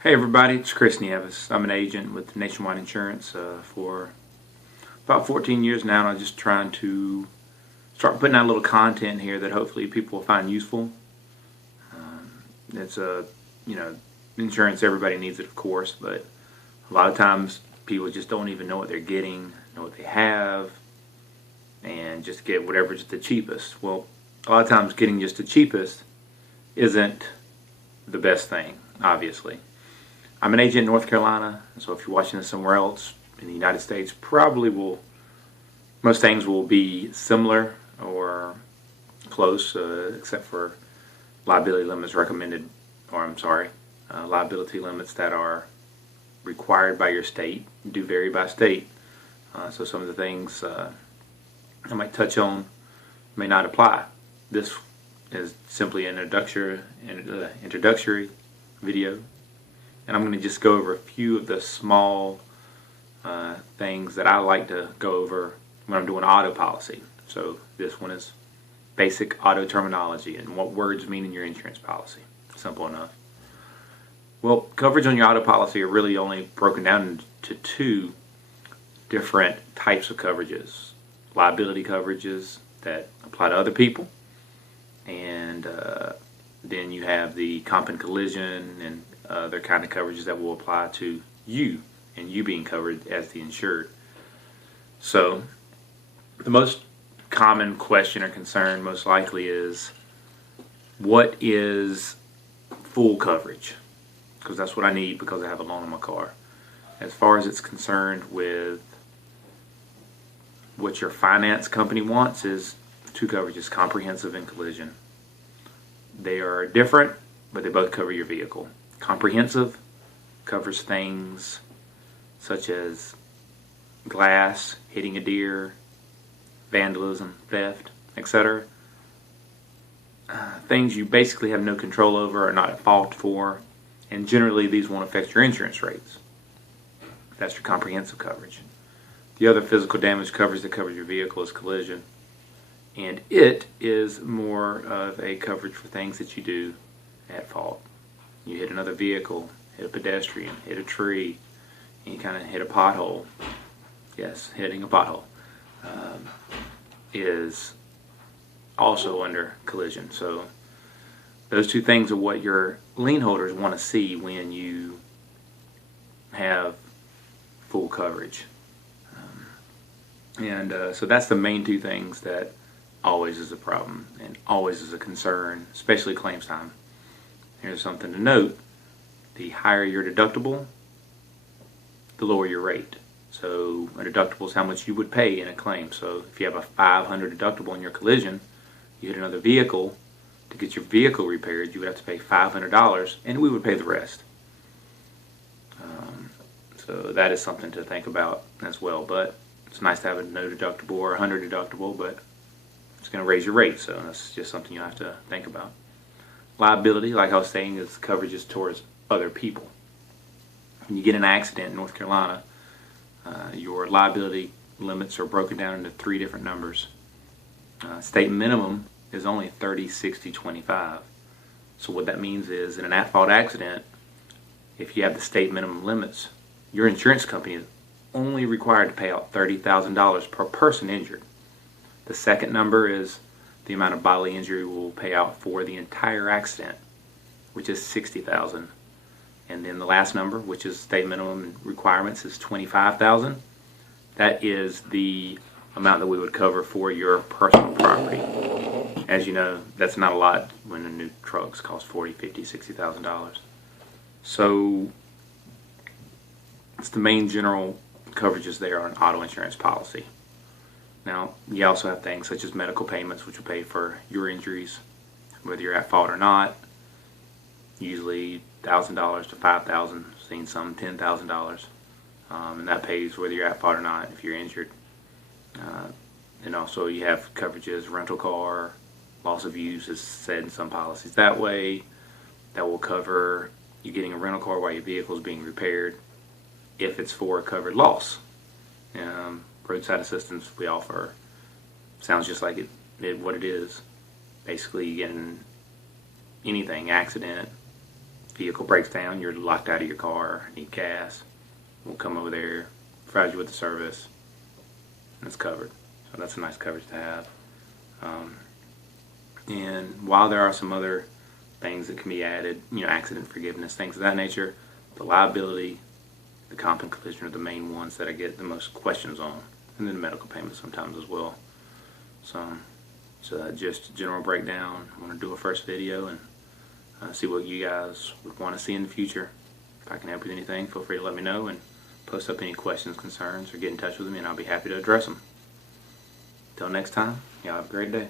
Hey everybody, it's Chris Nieves. I'm an agent with Nationwide Insurance for about 14 years now, and I'm just trying to start putting out a little content here that hopefully people will find useful. It's you know, insurance, everybody needs it of course, but a lot of times people just don't even know what they're getting, know what they have, and just get whatever's the cheapest. Well, a lot of times getting just the cheapest isn't the best thing, obviously. I'm an agent in North Carolina, so if you're watching this somewhere else in the United States, most things will be similar or close, except for liability limits recommended, or I'm sorry, liability limits that are required by your state do vary by state. So some of the things I might touch on may not apply. This is simply an introductory video, and I'm going to just go over a few of the small things that I like to go over when I'm doing auto policy. So this one is basic auto terminology and what words mean in your insurance policy. Simple enough. Well, coverage on your auto policy are really only broken down into two different types of coverages. Liability coverages that apply to other people, and then you have the comp and collision and other kind of coverages that will apply to you and you being covered as the insured. So the most common question or concern most likely is, what is full coverage? Because that's what I need because I have a loan on my car. As far as it's concerned with what your finance company wants is two coverages, comprehensive and collision. They are different, but they both cover your vehicle. Comprehensive covers things such as glass, hitting a deer, vandalism, theft, etc. Things you basically have no control over or not at fault for, and generally these won't affect your insurance rates. That's your comprehensive coverage. The other physical damage coverage that covers your vehicle is collision, and it is more of a coverage for things that you do at fault. You hit another vehicle, hit a pedestrian, hit a tree, and you kind of hit a pothole. Yes, hitting a pothole is also under collision. So those two things are what your lien holders want to see when you have full coverage. So that's the main two things that always is a problem and always is a concern, especially claims time. Here's something to note. The higher your deductible, the lower your rate. So a deductible is how much you would pay in a claim. So if you have a $500 deductible in your collision, you hit another vehicle, to get your vehicle repaired, you would have to pay $500, and we would pay the rest. So that is something to think about as well. But it's nice to have a no deductible or a $100 deductible, but it's going to raise your rate. So that's just something you have to think about. Liability, like I was saying, is coverages towards other people. When you get in an accident in North Carolina, your liability limits are broken down into three different numbers. State minimum is only 30, 60, 25. So what that means is, in an at-fault accident, if you have the state minimum limits, your insurance company is only required to pay out $30,000 per person injured. The second number is the amount of bodily injury will pay out for the entire accident, which is $60,000. And then the last number, which is state minimum requirements, is $25,000. That is the amount that we would cover for your personal property. As you know, that's not a lot when the new trucks cost $40,000, $50,000, $60,000. So it's the main general coverages there on auto insurance policy. Now, you also have things such as medical payments, which will pay for your injuries, whether you're at fault or not. Usually $1,000 to $5,000, seen some $10,000, and that pays whether you're at fault or not if you're injured. And also you have coverages, rental car, loss of use is said in some policies that way. That will cover you getting a rental car while your vehicle is being repaired if it's for a covered loss. Roadside assistance we offer sounds just like what it is. Basically, you get in anything, accident, vehicle breaks down, you're locked out of your car, need gas, we'll come over there, provide you with the service, and it's covered. So that's a nice coverage to have. And while there are some other things that can be added, accident forgiveness, things of that nature, the liability, the comp and collision are the main ones that I get the most questions on, and then the medical payments sometimes as well. So just a general breakdown. I want to do a first video and see what you guys would want to see in the future. If I can help with anything, feel free to let me know and post up any questions, concerns, or get in touch with me, and I'll be happy to address them. Until next time, y'all have a great day.